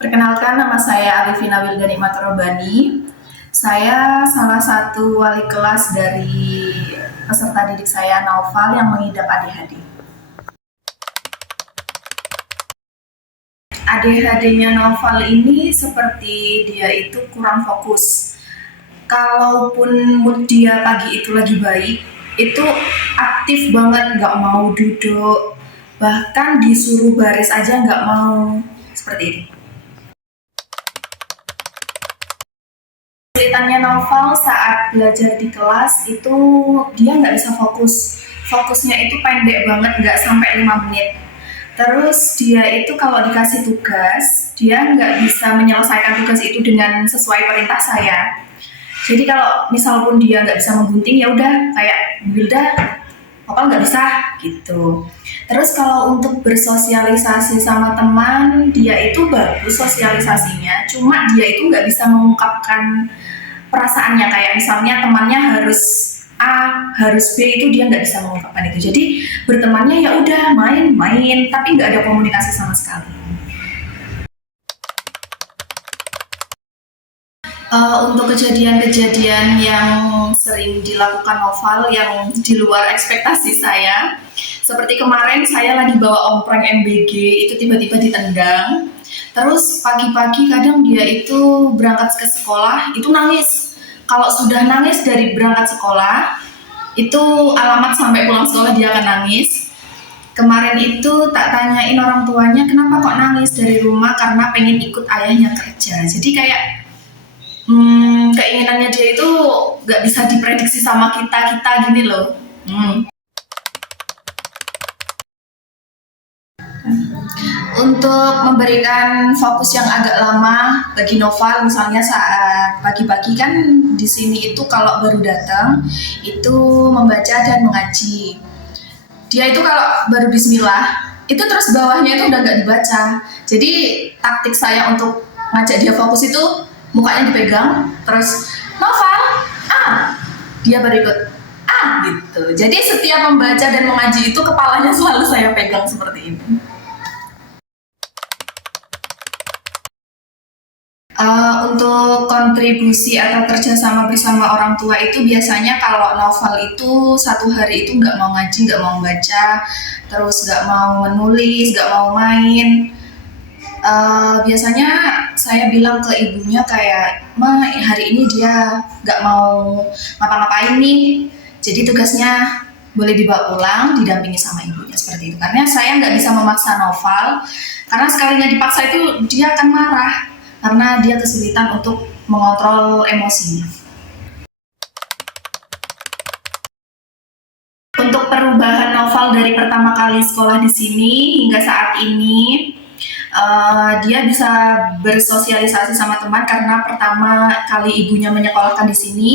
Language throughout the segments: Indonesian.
Perkenalkan, nama saya Alifina Wildani Matrobani. Saya salah satu wali kelas dari peserta didik saya, Naufal, yang mengidap ADHD. ADHD-nya Naufal ini seperti dia itu kurang fokus. Kalaupun mood dia pagi itu lagi baik, itu aktif banget, nggak mau duduk, bahkan disuruh baris aja nggak mau, seperti itu. Kesulitannya Naufal saat belajar di kelas itu dia nggak bisa fokus. Fokusnya itu pendek banget, nggak sampai 5 menit. Terus dia itu kalau dikasih tugas, dia nggak bisa menyelesaikan tugas itu dengan sesuai perintah saya. Jadi kalau misal pun dia nggak bisa menggunting, ya udah kayak udah, apa nggak bisa gitu. Terus kalau untuk bersosialisasi sama teman, dia itu bagus sosialisasinya, cuma dia itu nggak bisa mengungkapkan perasaannya, kayak misalnya temannya harus A, harus B, itu dia nggak bisa mengungkapkan itu. Jadi bertemannya ya udah main-main, tapi nggak ada komunikasi sama sekali. Untuk kejadian-kejadian yang sering dilakukan Naufal yang di luar ekspektasi saya, seperti kemarin saya lagi bawa ompreng MBG, itu tiba-tiba ditendang. Terus pagi-pagi kadang dia itu berangkat ke sekolah, itu nangis. Kalau sudah nangis dari berangkat sekolah, itu alamat sampai pulang sekolah dia akan nangis. Kemarin itu tak tanyain orang tuanya kenapa kok nangis dari rumah, karena pengen ikut ayahnya kerja. Jadi kayak keinginannya dia itu nggak bisa diprediksi sama kita gini loh. Untuk memberikan fokus yang agak lama bagi Naufal, misalnya saat pagi-pagi kan di sini itu kalau baru datang itu membaca dan mengaji. Dia itu kalau baru Bismillah itu terus bawahnya itu udah nggak dibaca. Jadi taktik saya untuk ngajak dia fokus itu mukanya dipegang, terus Naufal, dia baru ikut gitu. Jadi setiap membaca dan mengaji itu kepalanya selalu saya pegang seperti ini. Untuk kontribusi atau kerjasama bersama orang tua itu biasanya kalau Naufal itu satu hari itu nggak mau ngaji, nggak mau baca, terus nggak mau menulis, nggak mau main. Biasanya saya bilang ke ibunya kayak, Ma, hari ini dia nggak mau ngapa-ngapain nih, jadi tugasnya boleh dibawa pulang, didampingi sama ibunya, seperti itu. Karena saya nggak bisa memaksa Naufal, karena sekalinya dipaksa itu dia akan marah, karena dia kesulitan untuk mengontrol emosinya. Untuk perubahan Naufal dari pertama kali sekolah di sini hingga saat ini, dia bisa bersosialisasi sama teman karena pertama kali ibunya menyekolahkan di sini.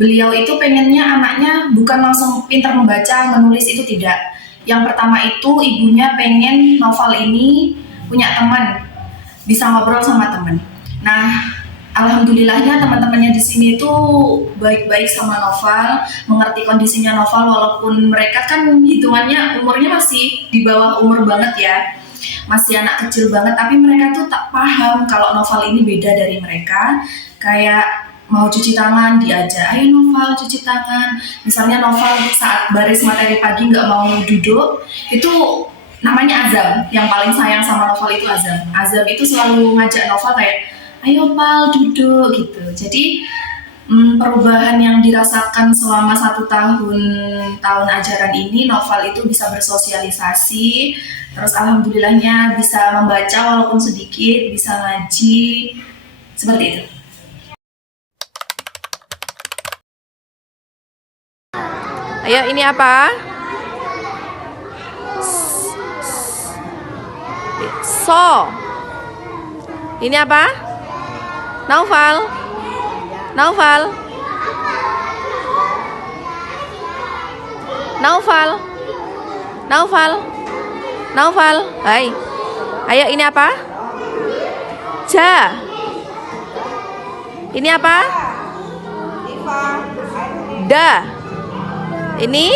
Beliau itu pengennya anaknya bukan langsung pintar membaca, menulis, itu tidak. Yang pertama itu ibunya pengen Naufal ini punya teman, bisa ngobrol sama teman. Nah, alhamdulillahnya teman-temannya di sini itu baik-baik sama Naufal, mengerti kondisinya Naufal walaupun mereka kan hitungannya umurnya masih di bawah umur banget ya. Masih anak kecil banget, tapi mereka tuh tak paham kalau Naufal ini beda dari mereka. Kayak mau cuci tangan diajak, ayo Naufal cuci tangan. Misalnya Naufal saat baris materi pagi nggak mau duduk, itu namanya Azam. Yang paling sayang sama Naufal itu Azam. Azam itu selalu ngajak Naufal kayak, ayo Pal duduk gitu. Jadi perubahan yang dirasakan selama 1 tahun ajaran ini, Naufal itu bisa bersosialisasi, terus alhamdulillahnya bisa membaca walaupun sedikit, bisa ngaji, seperti itu. Ayo, ini apa? So. Ini apa? Naufal. Naufal. Naufal. Naufal. Naufal. Hai. Ayo, ini apa? Ja. Ini apa? Da. Ini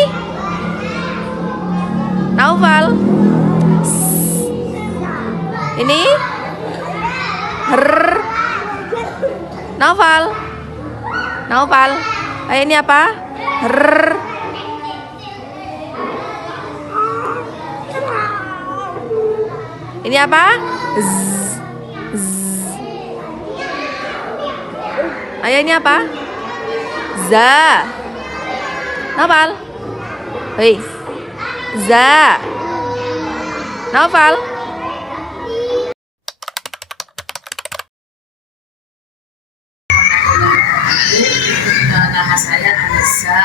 Naufal. Ini Her. Naufal. Naufal. Ini apa? Her. Ini apa? Z. Z. Ini apa? Za. Naufal. Hei. Za. Naufal. Nama saya Anissa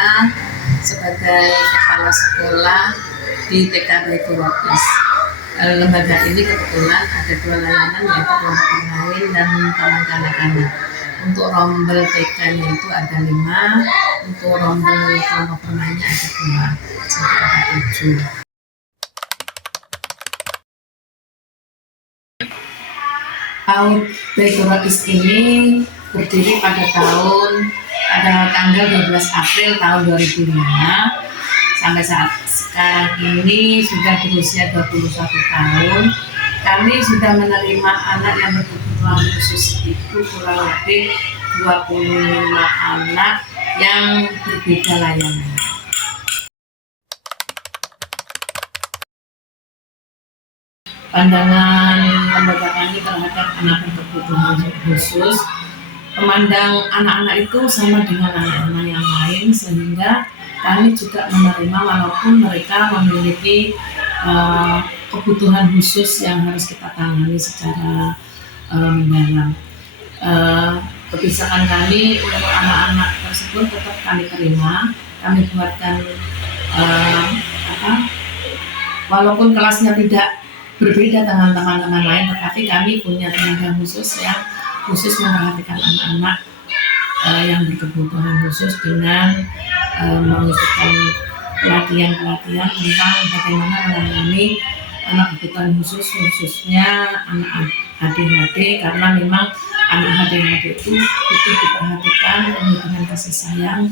sebagai kepala sekolah di TK Baitur Rohis. Lembaga ini kebetulan ada 2 layanan, yaitu kelompok bermain dan taman kanak-kanak. Untuk rombel TK-nya itu ada 5, untuk rombel kelompok bermainnya ada 2, jadi ada 7. PAUD Baitur Rohis ini berdiri pada tanggal 12 April tahun 2005 sampai saat sekarang ini sudah berusia 21 tahun. Kami sudah menerima anak yang berkebutuhan khusus itu kurang lebih 25 anak yang berbeda layanan. Pandangan lembaga kami terhadap anak berkebutuhan khusus, memandang anak-anak itu sama dengan anak-anak yang lain, sehingga kami juga menerima walaupun mereka memiliki kebutuhan khusus yang harus kita tangani secara mendalam. Kebijakan kami untuk anak-anak tersebut tetap kami terima, kami buatkan walaupun kelasnya tidak berbeda dengan teman-teman lain, tetapi kami punya tenaga khusus yang khusus memperhatikan anak-anak yang berkebutuhan khusus dengan mengikuti pelatihan-pelatihan tentang bagaimana menangani anak berkebutuhan khusus, khususnya anak ADHD, karena memang anak ADHD itu butuh diperhatikan, penuh dengan kasih sayang,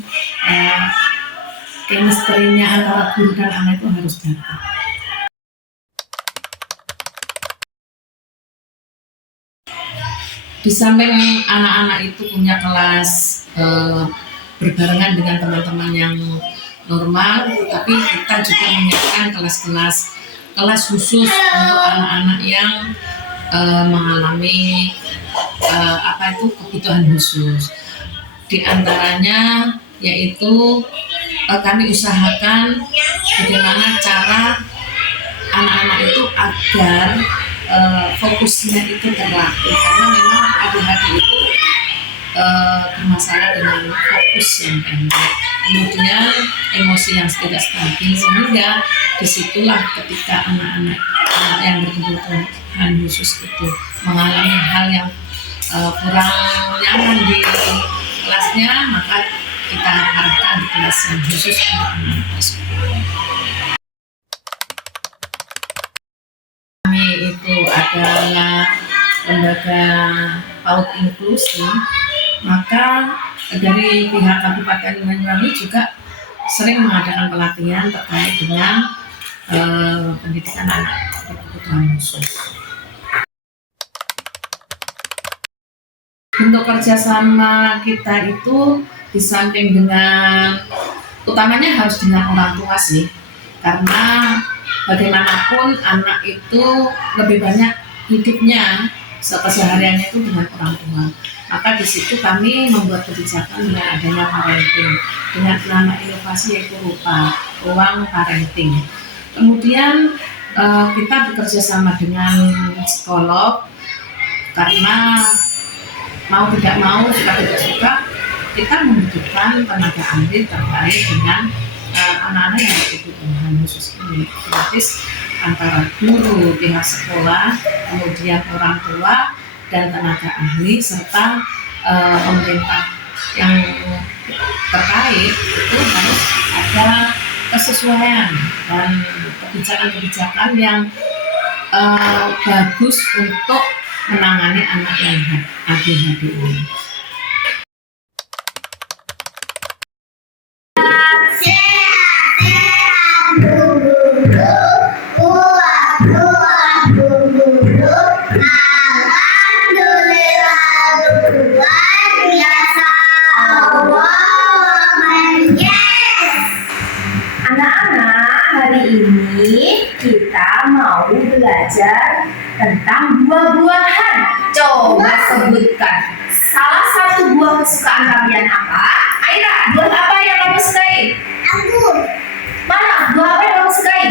kemistrinya antara guru dan anak itu harus dapat. Di samping anak-anak itu punya kelas berbarengan dengan teman-teman yang normal, tapi kita juga menyiapkan kelas khusus untuk anak-anak yang mengalami kebutuhan khusus. Di antaranya yaitu kami usahakan bagaimana cara anak-anak itu agar fokusnya itu terlatih, karena memang ADHD itu bermasalah dengan fokus yang pendek, kemudian emosi yang tidak stabil, sehingga disitulah ketika anak-anak yang berkebutuhan khusus itu mengalami hal yang kurang nyaman di kelasnya, maka kita harapkan di kelas yang khusus untuk anak-anak tersebut. Kami itu adalah lembaga PAUD inklusi, maka dari pihak Kabupaten Banyuwangi juga sering mengadakan pelatihan terkait dengan pendidikan anak berkebutuhan khusus. Bentuk kerjasama kita itu di samping dengan, utamanya harus dengan orang tua sih, karena bagaimanapun anak itu lebih banyak hidupnya kesehariannya itu dengan orang tua. Maka di situ kami membuat kebijakan dengan adanya parenting dengan nama inovasi yaitu ruang parenting. Kemudian kita bekerja sama dengan psikolog, karena mau tidak mau, suka tidak suka, kita membutuhkan tenaga ahli terkait dengan anak-anak yang berkebutuhan khusus ini. Otomatis antara guru, pihak sekolah, kemudian orang tua dan tenaga ahli serta pemerintah yang terkait itu harus ada kesesuaian dan kebijakan-kebijakan yang bagus untuk menangani anak yang ADHD ini. kita mau belajar tentang buah-buahan. Coba sebutkan salah satu buah kesukaan kalian apa? Aira, buah apa yang kamu sukai? Anggur. Mana? Buah apa yang kamu sukai?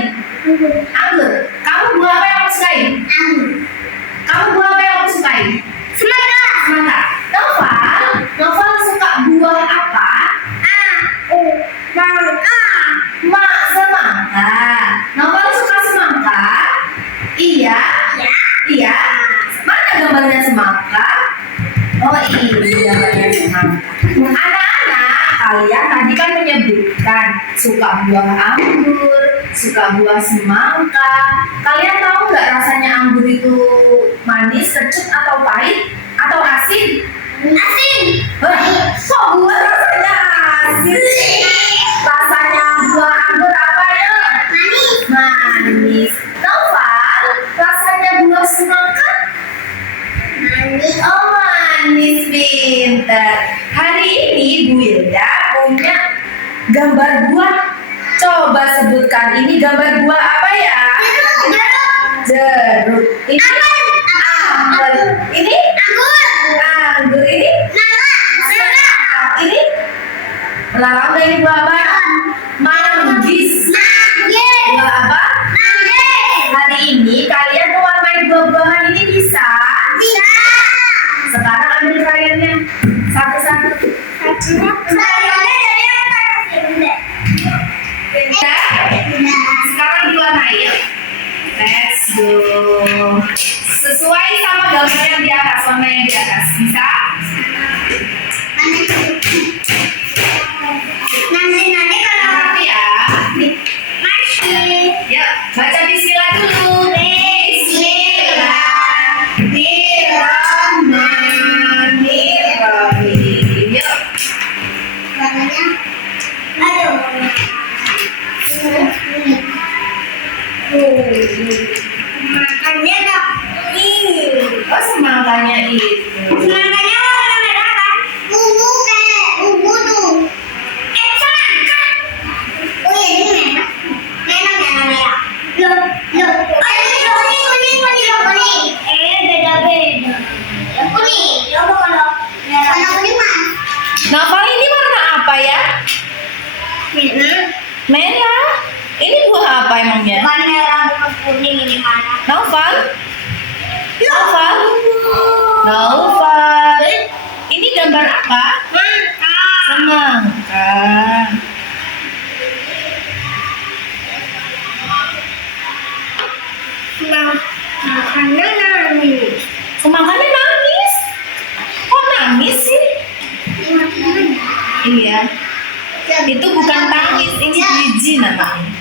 Anggur. Kamu buah apa yang kamu sukai? Anggur. Kamu buah apa yang kamu sukai? Semangka. Semangka. Noval suka buah apa? Mangga. Semangka. Noval suka semangka? Iya. Ya. Iya. Mana gambarnya semangka? Oh iya, gambarnya semangka. Anak-anak, kalian tadi kan menyebutkan suka buah anggur, suka buah semangka. Kalian tahu nggak rasanya anggur itu manis, kecut atau pahit atau asin? Asin. Kok buah rasanya asin? Rasanya buah anggur apa ya? Manis. Manis. Noval, rasanya buah semangka? Manis. Oh manis, pinter. Hari ini Bu Hilda punya gambar buah. Coba sebutkan ini gambar buah apa ya? Jeruk. Ini apel. Ini anggur. Ini ini Lalangga, ini buah apa? Manggis. Buah apa? Hari ini kalian mewarnai buah-buahan ini bisa? Sekarang ambil krayornya satu-satu. Sekarang diwarnai ya. Let's go. Sesuai sama gambar yang di atas, warna yang di atas. Bisa? Nanti kalau Tapi ya. Nih. masih Yuk, baca bismillah dulu. Bismillahirrahmanirrahim. Yuk. warnanya aduh makannya dok ini Oh, semangkanya itu. makannya warna merah kan ungu kayak ungu tuh semangka oh iya ini merah loh oh ini kuning beda yang kuning coba kalau warna kuning mah Noval, ini warna apa ya? merah Merah. Ini buah apa emangnya? bukan merah bukan kuning ini mana Noval. Noval. Ini gambar apa? Semangka. makannya nangis Semangkanya nangis. Kok nangis sih? Iya. Itu bukan tangis, ini biji namanya.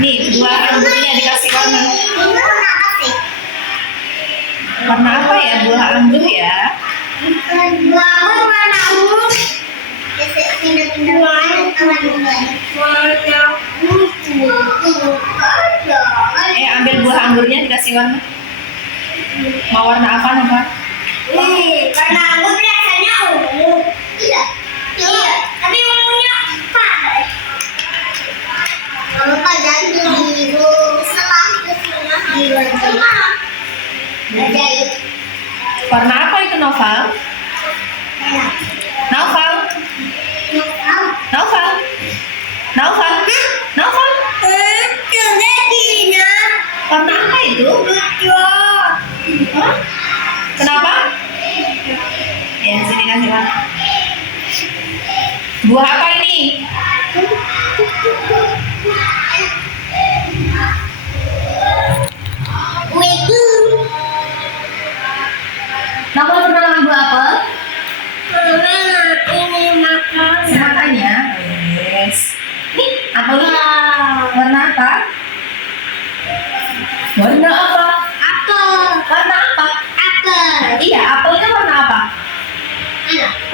Nih, buah anggurnya dikasih warna. Warna apa ya buah anggur ya? Ambil buah anggurnya dikasih warna. Mau warna apa, Nova? Karena aku biasanya ungu. Iya. Tapi ungunya pakai. Kalau pakai biru, setelah biru aja. Ajaib. Warna apa itu, Noval? Noval? Noval? Noval? Noval? Warna apa itu? Hah? Kenapa? Ya, sini kasih warna. Buah apa ini? Noval pernah makan buah apel? Semangkanya? Yes. Nih, apelnya warna apa? Warna apa? Warna apa? Iya, apelnya warna apa?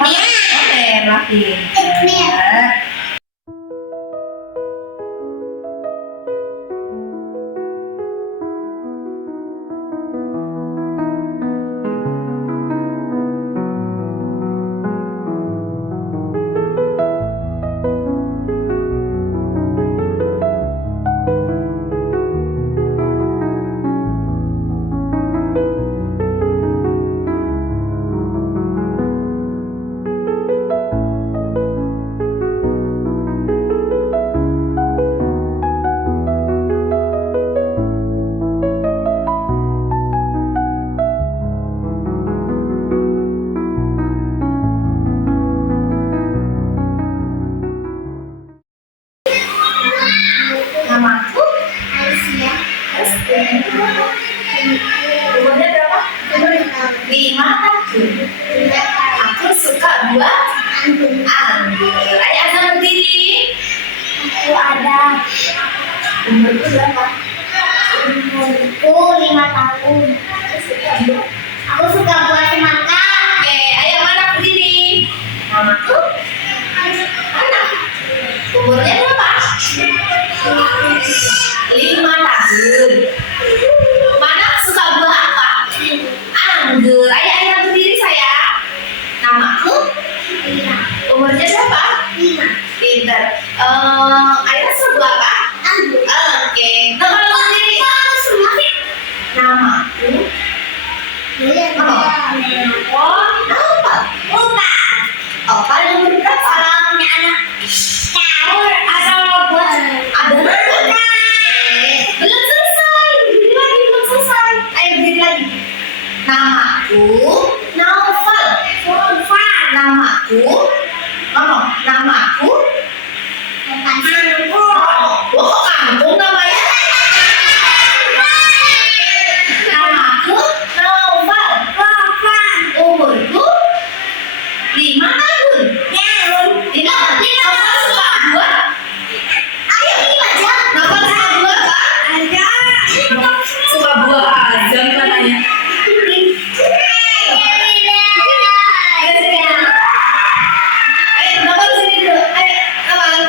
Merah, pinter. Anggur. Ayo Azza berdiri. Aku ada. Umurku berapa? Umurku 5 tahun. Aku suka buat semangka. Oke, ayo mana berdiri. Namaku? Anak. Umurnya berapa? 5 tahun. Mana suka buah apa? Anggur. Ayo berdiri sayang. Namaku? Umurnya berapa? 5. Pinter. Ayah suka buah apa? Anggur. Oke. Nama berdiri. Namaku? Oh, apa? Opal yang berberapa? Punya anak tahun atau robot? Ada berapa? Belum selesai. Berdiri lagi, belum selesai. Ayo berdiri lagi. Namaku Naufal. Namaku ngomong. Namaku oh kampung namanya. Namaku Naufal. Umurku 5 tahun. 5 Naufal suka buah. Ayo ini aja. Naufal suka buah kan? Suka buah aja katanya. Ayo Naufal sini dulu. Ayo awal.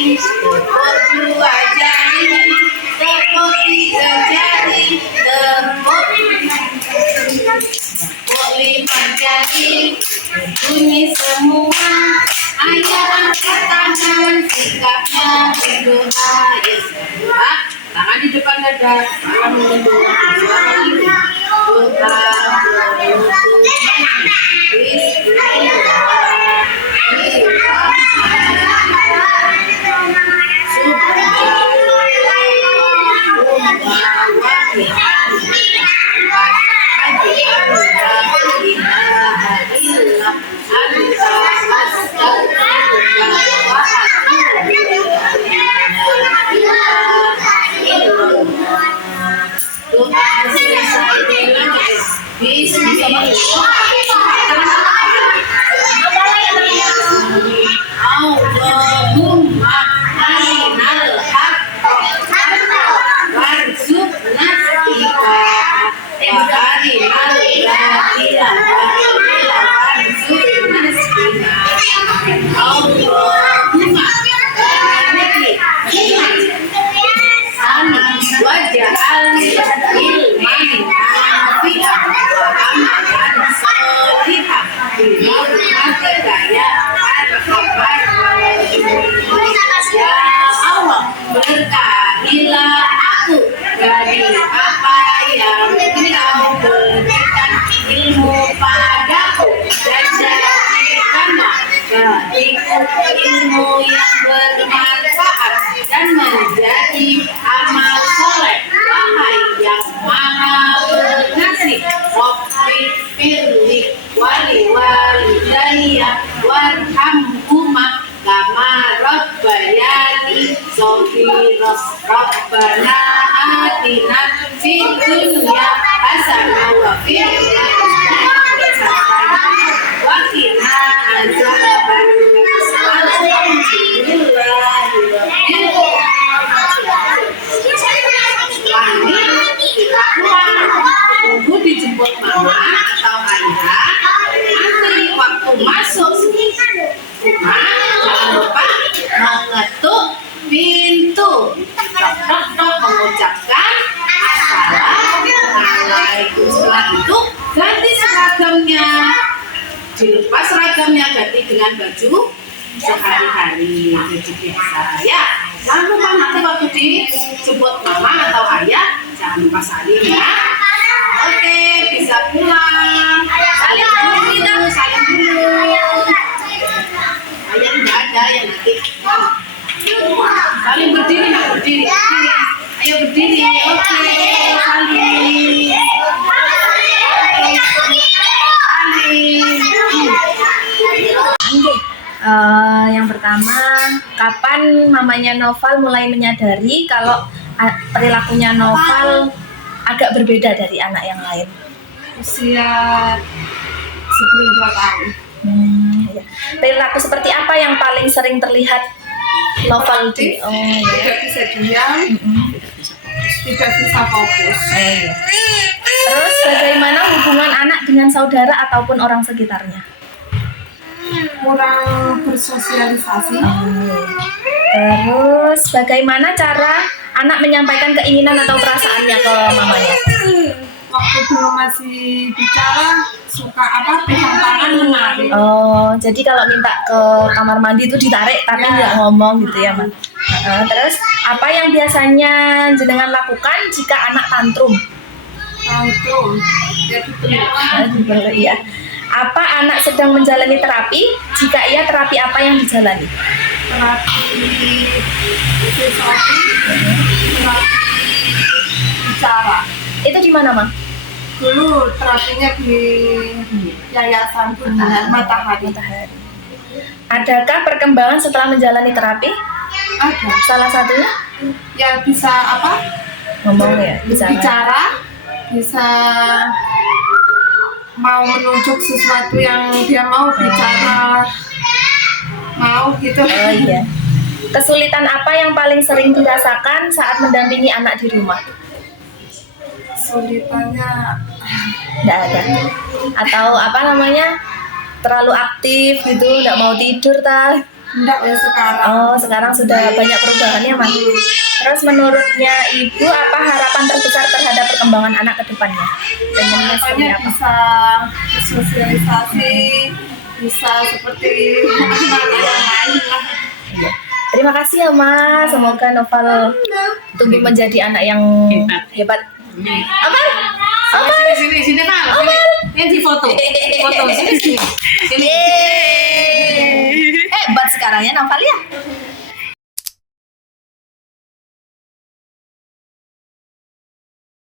Tepuk 2 jari, tepuk 3 jari, tepuk 5 jari, berbunyi semua. Ayo angkat tangan, sikapnya berdoa. Ya semua, tangan di depan dada, tangan menunduk, suara ini. Doa, Allahumma arinal haqqa warzuqna ittiba'ah wa arinal batila warzuqna ijtinabah. Allahumma barik li anak waj'alni ilman nafi'an wa amalan sholihan bi rahmatika ya arhamar rahimin. Ya Allah, berkahilah aku dari apa yang Engkau berikan ilmu padaku dan jadikanlah bagiku ilmu yang bermanfaat dan menjadi amal soleh. Wahai yang maha pengasih, Rabbi firli wali walidayya warhamhuma kama rabbayani shaghira. Rabbana atina fid dunya hasanah wa fil akhirati hasanah wa qina adzabannar. Tunggu dijemput mama atau ayah. Nanti waktu masuk rumah jangan lupa mengetuk pintu. Dok mengucapkan assalamualaikum. Setelah itu ganti seragamnya. Dilepas seragamnya, ganti dengan baju sehari-hari, baju biasa ya. Jangan lupa nanti waktu dijemput mama atau ayah jangan lupa salim ya. Oke, bisa pulang. Salim dulu kita, salim dulu. Ayah nggak ada yang nanti. Saling berdiri, nak berdiri. Ayo berdiri. Oke, salim. Yang pertama, kapan mamanya Noval mulai menyadari kalau perilakunya Noval agak berbeda dari anak yang lain? Usia sebelum 2 tahun. Ya. Perilaku seperti apa yang paling sering terlihat Noval di? Oh, ya. Tidak bisa diam, tidak bisa fokus. Iya. Terus bagaimana hubungan anak dengan saudara ataupun orang sekitarnya? Kurang bersosialisasi. Terus bagaimana cara anak menyampaikan keinginan atau perasaannya ke mamanya? Waktu belum masih bicara, suka pegang tangan menarik. Oh, jadi kalau minta ke kamar mandi itu ditarik tapi nggak ngomong gitu ya, Mas. Terus apa yang biasanya jenengan lakukan jika anak tantrum? Itu ya dipeluk. Iya. Apa anak sedang menjalani terapi? Jika iya, terapi apa yang dijalani? Terapi sesuatu, terapi bicara. Itu di mana, Mang? Dulu terapinya di Yayasan Bunda Matahari. Adakah perkembangan setelah menjalani terapi? Ada. Salah satunya Ya bisa ngomong ya, bicara, bisa mau menunjuk sesuatu yang dia mau bicara, mau gitu. Oh iya. Kesulitan apa yang paling sering dirasakan saat mendampingi anak di rumah? Kesulitannya Nggak ada. Atau apa namanya? Terlalu aktif gitu, nggak mau tidur ta? enggak ya sekarang. Oh, sekarang sudah banyak perubahannya, Mas. Terus menurutnya Ibu, apa harapan terbesar terhadap perkembangan anak ke depannya? Pengennya seperti Harapannya apa? bisa bersosialisasi, bisa seperti anak yang lain lah. Iya. Terima kasih ya, Mas. Semoga Noval tumbuh menjadi anak yang hebat. Apa? Sini Val. Ini di foto. Foto sini. Hebat sekarang ya Noval ya.